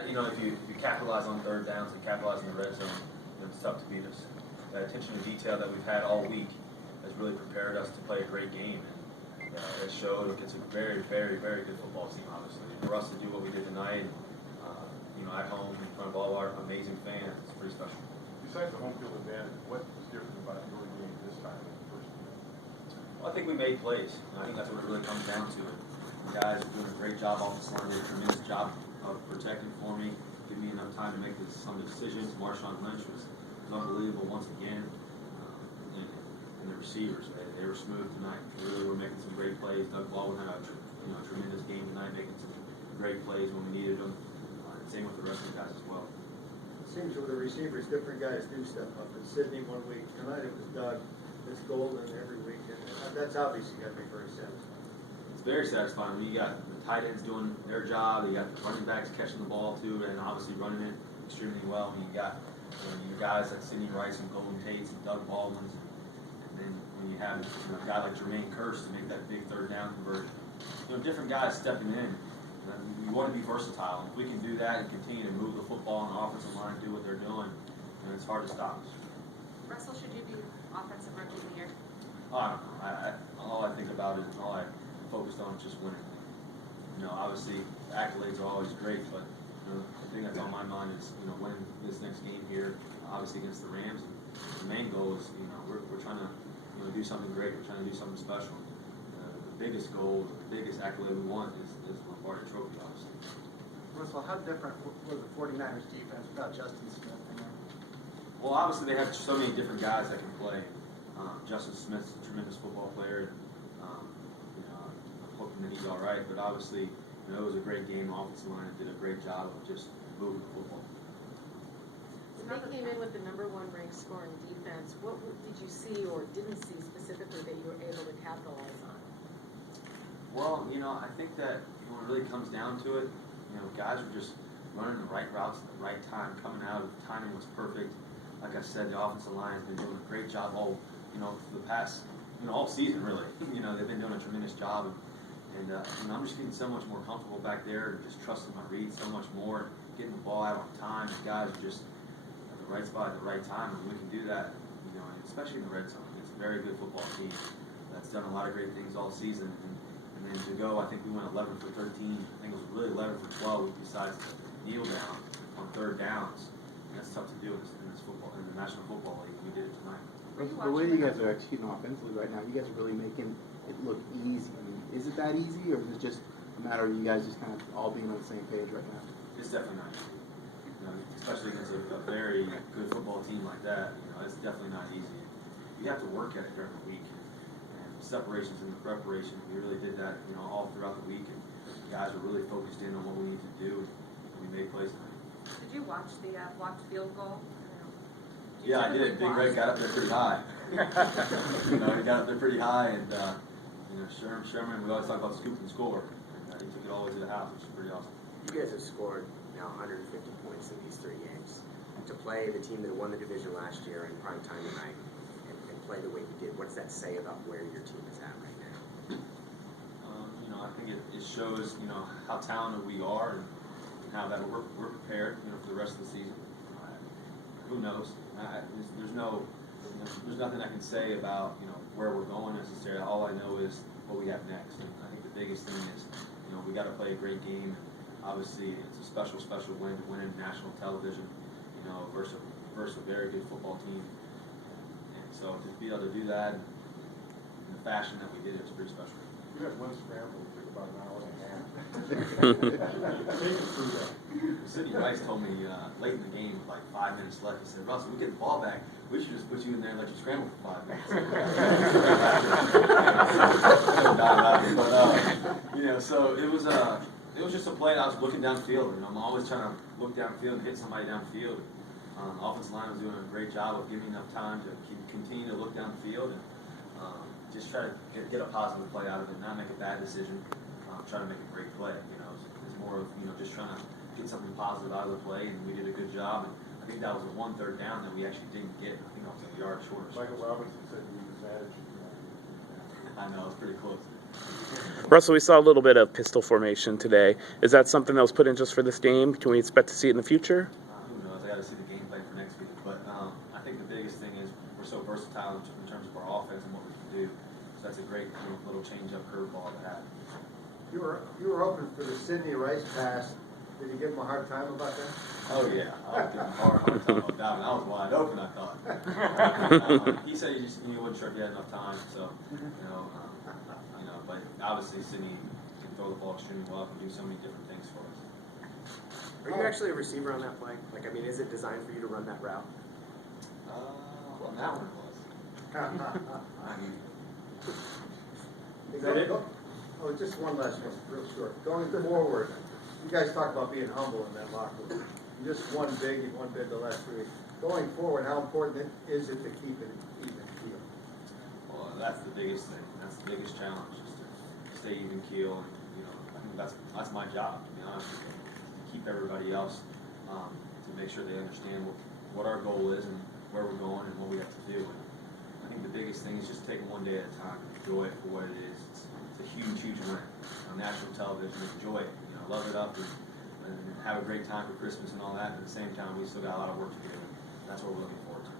If you capitalize on third downs and capitalize in the red zone, it's tough to beat us. That attention to detail that we've had all week has really prepared us to play a great game. And it showed it's a very, very, very good football team, obviously. For us to do what we did tonight, at home in front of all our amazing fans, it's pretty special. Besides the home field advantage, what is different about your game this time than the first game? Well, I think we made plays. I think that's what it really comes down to. The guys are doing a great job off the line. They did a tremendous job of protecting for me, giving me enough time to make some decisions. Marshawn Lynch was unbelievable once again. And the receivers, they were smooth tonight. They really were making some great plays. Doug Baldwin had a tremendous game tonight, making some great plays when we needed them. Same with the rest of the guys as well. It seems with the receivers, different guys do step up. It's Sidney one week. Tonight it was Doug. It's Golden every week. And that's obviously got to be very satisfying. It's very satisfying when you got the tight ends doing their job, you got the running backs catching the ball too, and obviously running it extremely well. And you got your guys like Sidney Rice and Golden Tates and Doug Baldwin's, and then when you have a guy like Jermaine Kearse to make that big third down conversion, different guys stepping in. We want to be versatile, and if we can do that and continue to move the football on the offensive line and do what they're doing, it's hard to stop us. Russell, should you be offensive rookie of the year? I don't know. All I think about is, all I focused on is just winning. Obviously, accolades are always great, but the thing that's on my mind is, winning this next game here, obviously against the Rams. And the main goal is, we're trying to, do something great. We're trying to do something special. The biggest goal, the biggest accolade we want is Lombardi Trophy, obviously. Russell, how different was the 49ers defense without Justin Smith in there? Well, obviously they have so many different guys that can play. Justin Smith's a tremendous football player. I'm hoping that he's all right, but obviously, it was a great game. Offensive line did a great job of just moving the football. They came in with the #1 ranked scoring defense. What did you see or didn't see specifically that you were able to capitalize on? Well, I think that when it really comes down to it, guys were just running the right routes at the right time, coming out. The timing was perfect. Like I said, the offensive line has been doing a great job all, for the past, all season really. They've been doing a tremendous job, and I'm just getting so much more comfortable back there, and just trusting my reads so much more, getting the ball out on time. The guys are just at the right spot at the right time, and we can do that, especially in the red zone. It's a very good football team that's done a lot of great things all season. And then to go, I think we went 11 for 13. I think it was really 11 for 12 besides the kneel down on third downs. And that's tough to do in this football, in the National Football League. We did it tonight. The way you guys are executing offensively right now, you guys are really making it look easy. I mean, is it that easy, or is it just a matter of you guys just kind of all being on the same page right now? It's definitely not easy. Especially against a very good football team like that. It's definitely not easy. You have to work at it during the week. Separations in the preparation. We really did that, all throughout the week, and the guys were really focused in on what we need to do, and we made plays tonight. Did you watch the blocked field goal? Yeah, I did. Big Red got up there pretty high. He got up there pretty high, and Sherman. We always talk about scoop and score, and he took it all the way to the house, which is pretty awesome. You guys have scored now 150 points in these 3 games. To play the team that won the division last year in prime time tonight, play the way you did, what does that say about where your team is at right now? I think it shows, how talented we are and how that we're prepared, for the rest of the season. Who knows? There's nothing I can say about, where we're going necessarily. All I know is what we have next. And I think the biggest thing is, we got to play a great game. Obviously, it's a special win to win in national television, versus a very good football team. So to be able to do that in the fashion that we did, it was pretty special. You had one scramble, it took about an hour and a half. Take us through that. Sidney Rice told me late in the game, with like 5 minutes left, he said, "Russell, we get the ball back. We should just put you in there and let you scramble for 5 minutes." But so it was just a play. I was looking downfield. I'm always trying to look downfield and hit somebody downfield. Offensive line was doing a great job of giving me enough time to continue to look downfield and just try to get a positive play out of it, not make a bad decision, try to make a great play. It's more of just trying to get something positive out of the play, and we did a good job. And I think that was the 1 third down that we actually didn't get. I think I was a yard short. Michael Robinson said you was mad at you. I know, it's pretty close. Russell, we saw a little bit of pistol formation today. Is that something that was put in just for this game? Can we expect to see it in the future? Who knows? I got to see the game plan for next week. But I think the biggest thing is we're so versatile in terms of our offense and what we can do. So that's a great little change-up curveball to have. You were hoping for the Sidney Rice pass. Did you give him a hard time about that? Oh yeah, I was giving him a hard time about that one. I was wide open, I thought. He said he wasn't sure if he had enough time. So but obviously Sidney can throw the ball extremely well, can do so many different things for us. Are you actually a receiver on that play? Like, I mean, is it designed for you to run that route? Well, that one was. I mean, Is that it? Oh, just one last one, real short. Going forward, you guys talk about being humble in that locker room. You just won big, you won big the last 3 weeks. Going forward, how important is it to keep it even keel? Well, that's the biggest thing. That's the biggest challenge, is to stay even keel. And, I think that's my job, to be honest with you. To keep everybody else, to make sure they understand what our goal is and where we're going and what we have to do. And I think the biggest thing is just taking one day at a time, enjoy it for what it is. It's a huge, huge win on national television. Enjoy it, love it up and have a great time for Christmas and all that. But at the same time, we still got a lot of work to do. That's what we're looking forward to.